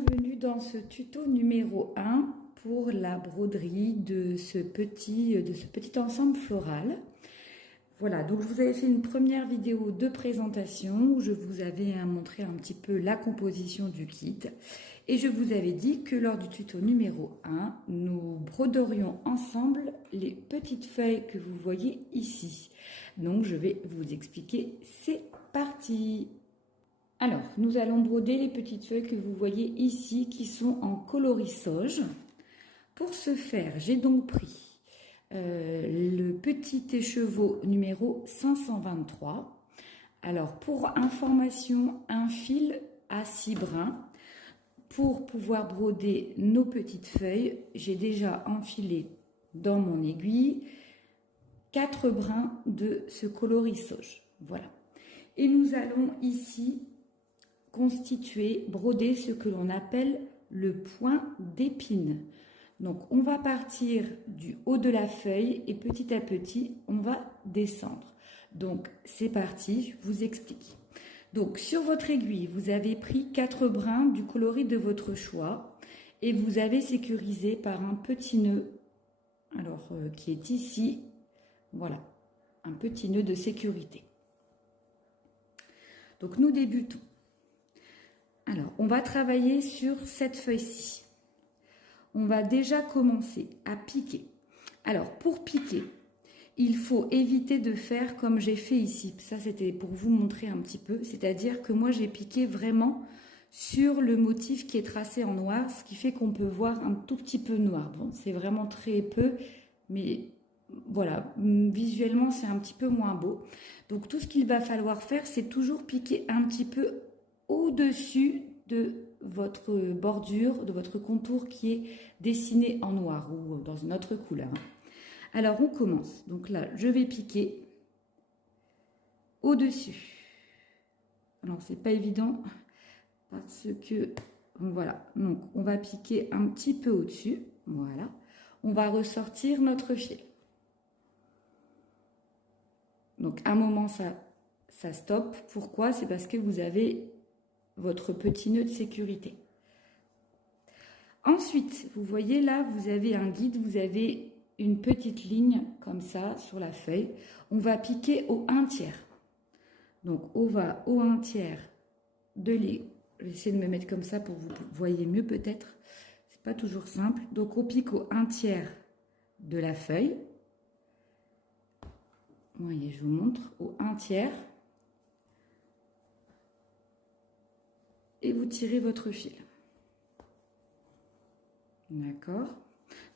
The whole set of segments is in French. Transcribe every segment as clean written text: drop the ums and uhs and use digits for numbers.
bienvenue dans ce tuto numéro 1 pour la broderie de ce petit ensemble floral. Voilà, donc je vous avais fait une première vidéo de présentation où je vous avais montré un petit peu la composition du kit. Et je vous avais dit que lors du tuto numéro 1, nous broderions ensemble les petites feuilles que vous voyez ici. Donc je vais vous expliquer, c'est parti! Alors, nous allons broder les petites feuilles que vous voyez ici qui sont en coloris sauge. Pour ce faire, j'ai donc pris le petit écheveau numéro 523. Alors, pour information, un fil à 6 brins. Pour pouvoir broder nos petites feuilles, j'ai déjà enfilé dans mon aiguille 4 brins de ce coloris sauge. Voilà. Et nous allons ici broder ce que l'on appelle le point d'épine. Donc on va partir du haut de la feuille et petit à petit on va descendre. Donc c'est parti, je vous explique. Donc sur votre aiguille, vous avez pris 4 brins du coloris de votre choix et vous avez sécurisé par un petit nœud, alors qui est ici, voilà, un petit nœud de sécurité. Donc nous débutons. Alors, on va travailler sur cette feuille-ci. On va déjà commencer à piquer. Alors, pour piquer, il faut éviter de faire comme j'ai fait ici. Ça, c'était pour vous montrer un petit peu. C'est-à-dire que moi, j'ai piqué vraiment sur le motif qui est tracé en noir, ce qui fait qu'on peut voir un tout petit peu noir. Bon, c'est vraiment très peu, mais voilà, visuellement, c'est un petit peu moins beau. Donc, tout ce qu'il va falloir faire, c'est toujours piquer un petit peu au-dessus de votre bordure, de votre contour qui est dessiné en noir ou dans une autre couleur. Alors on commence. Donc là, je vais piquer au-dessus. Alors c'est pas évident parce que voilà. Donc on va piquer un petit peu au-dessus. Voilà. On va ressortir notre fil. Donc à un moment ça stoppe. Pourquoi? C'est parce que vous avez votre petit nœud de sécurité. Ensuite, vous voyez là, vous avez un guide, vous avez une petite ligne comme ça sur la feuille. On va piquer au 1/3. Donc, on va au 1/3 de l'aiguille. Je vais essayer de me mettre comme ça pour que vous voyez mieux peut-être. C'est pas toujours simple. Donc, on pique au 1/3 de la feuille. Vous voyez, je vous montre au 1/3. Et vous tirez votre fil. D'accord?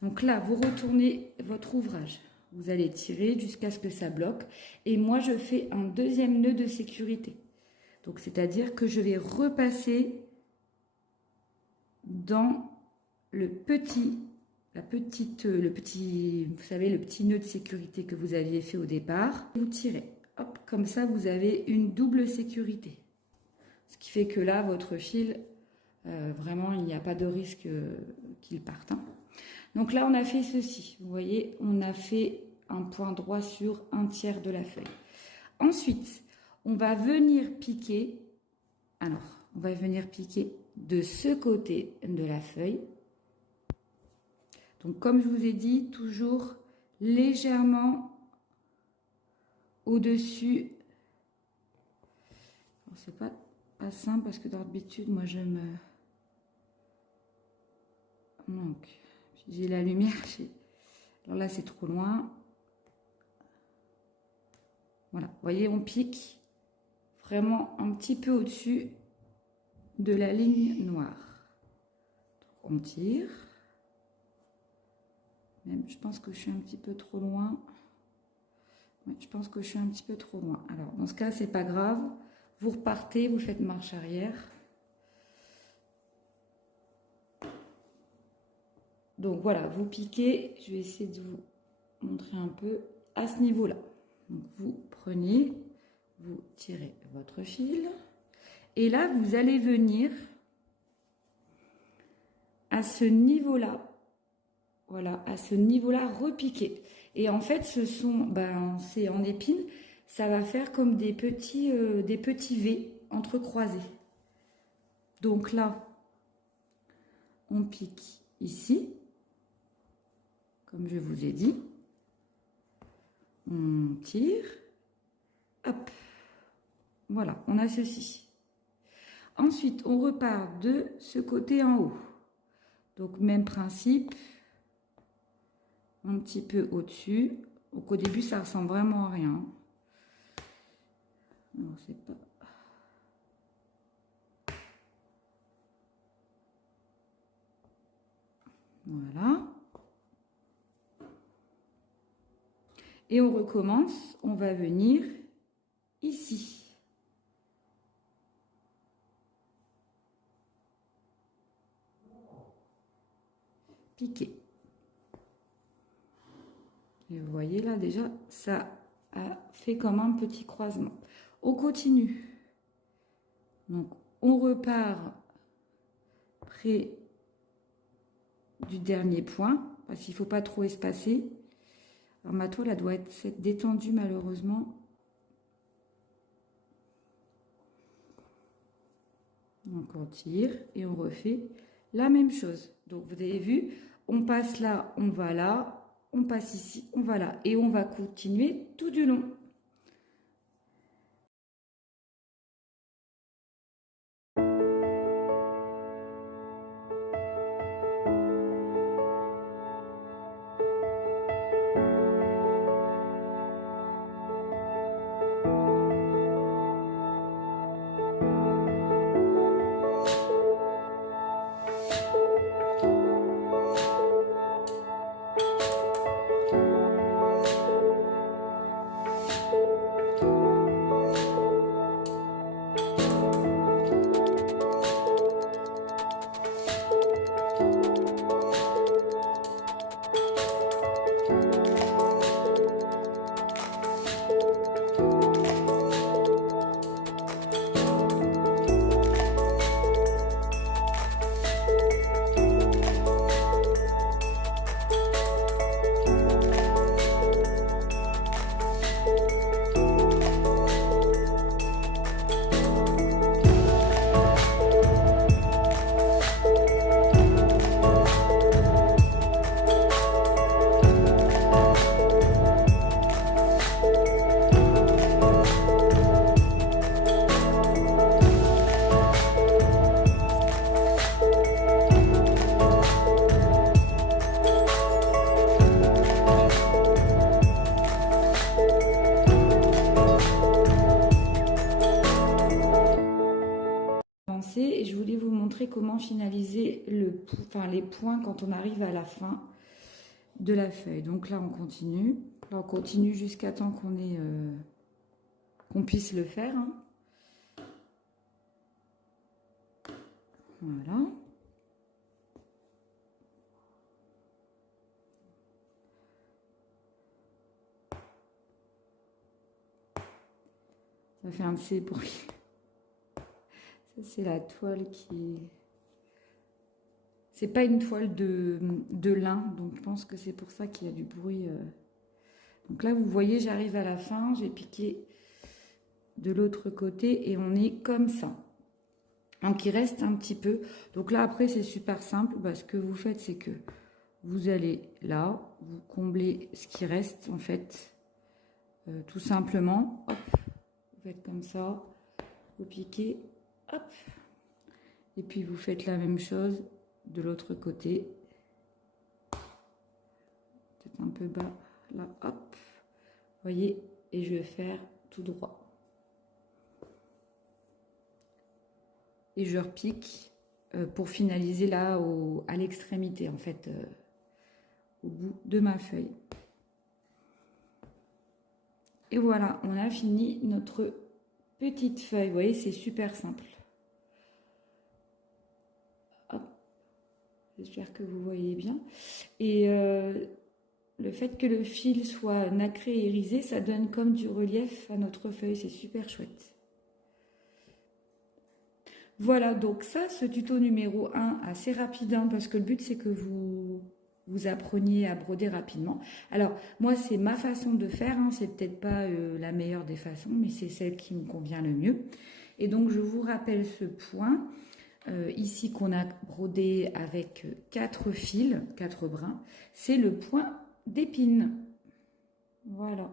Donc là, vous retournez votre ouvrage. Vous allez tirer jusqu'à ce que ça bloque. Et moi, je fais un deuxième nœud de sécurité. Donc, c'est-à-dire que je vais repasser dans le petit, vous savez, le petit nœud de sécurité que vous aviez fait au départ. Vous tirez. Hop, comme ça, vous avez une double sécurité. Ce qui fait que là, votre fil, vraiment, il n'y a pas de risque qu'il parte. Hein. Donc là, on a fait ceci. Vous voyez, on a fait un point droit sur 1/3 de la feuille. Ensuite, on va venir piquer. Alors, on va venir piquer de ce côté de la feuille. Donc, comme je vous ai dit, toujours légèrement au-dessus. C'est pas simple parce que d'habitude moi donc j'ai la lumière alors là c'est trop loin. Voilà, vous voyez, on pique vraiment un petit peu au-dessus de la ligne noire. Donc, on tire. Même je pense que je suis un petit peu trop loin. Ouais, je pense que je suis un petit peu trop loin. Alors dans ce cas c'est pas grave. Vous repartez, vous faites marche arrière. Donc voilà, vous piquez. Je vais essayer de vous montrer un peu à ce niveau-là. Donc vous prenez, vous tirez votre fil. Et là, vous allez venir à ce niveau-là. Voilà, à ce niveau-là, repiquer. Et en fait, c'est en épine. Ça va faire comme des petits V entrecroisés. Donc là, on pique ici, comme je vous ai dit. On tire, hop, voilà, on a ceci. Ensuite, on repart de ce côté en haut. Donc, même principe, un petit peu au-dessus. Donc, au début, ça ressemble vraiment à rien. Alors, c'est pas... Voilà. Et on recommence, on va venir ici. Piquer. Et vous voyez là déjà, ça a fait comme un petit croisement. On continue. Donc, on repart près du dernier point, parce qu'il ne faut pas trop espacer. Alors, ma toile, elle doit être détendue malheureusement. Donc, on tire et on refait la même chose. Donc, vous avez vu, on passe là, on va là, on passe ici, on va là. Et on va continuer tout du long. Et je voulais vous montrer comment finaliser les points quand on arrive à la fin de la feuille. Donc là, on continue. Là, on continue jusqu'à temps qu'on puisse le faire. Hein. Voilà. Ça fait un C pour lui. Ça, c'est la toile qui... C'est pas une toile de lin, donc je pense que c'est pour ça qu'il y a du bruit. Donc là, vous voyez, j'arrive à la fin, j'ai piqué de l'autre côté et on est comme ça. Donc, il reste un petit peu. Donc là, après, c'est super simple. Bah, ce que vous faites, c'est que vous allez là, vous comblez ce qui reste, en fait, tout simplement. Hop, vous faites comme ça, vous piquez, hop. Et puis, vous faites la même chose de l'autre côté. Peut-être un peu bas, là, hop. Vous voyez, et je vais faire tout droit. Et je repique pour finaliser là à l'extrémité, en fait, au bout de ma feuille. Et voilà, on a fini notre petite feuille. Vous voyez, c'est super simple. J'espère que vous voyez bien. Et le fait que le fil soit nacré et irisé, ça donne comme du relief à notre feuille. C'est super chouette. Voilà, donc ça, ce tuto numéro 1, assez rapide, hein, parce que le but, c'est que vous appreniez à broder rapidement. Alors, moi, c'est ma façon de faire, hein, c'est peut-être pas la meilleure des façons, mais c'est celle qui me convient le mieux. Et donc, je vous rappelle ce point. ici qu'on a brodé avec 4 fils, 4 brins, c'est le point d'épine. Voilà.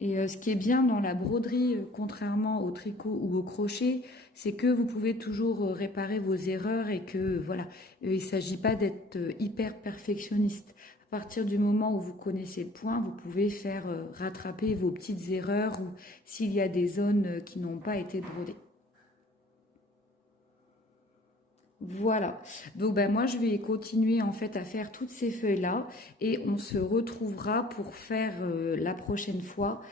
Et ce qui est bien dans la broderie, contrairement au tricot ou au crochet, c'est que vous pouvez toujours réparer vos erreurs et que voilà, il ne s'agit pas d'être hyper perfectionniste. À partir du moment où vous connaissez le point, vous pouvez faire rattraper vos petites erreurs ou s'il y a des zones qui n'ont pas été brodées. Voilà, donc ben moi je vais continuer en fait à faire toutes ces feuilles là et on se retrouvera pour faire la prochaine fois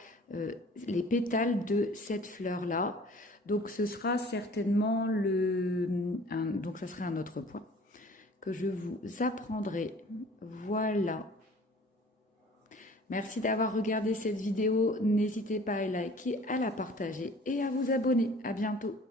les pétales de cette fleur là. Donc ce sera certainement donc ça sera un autre point que je vous apprendrai. Voilà. Merci d'avoir regardé cette vidéo, n'hésitez pas à liker, à la partager et à vous abonner. À bientôt.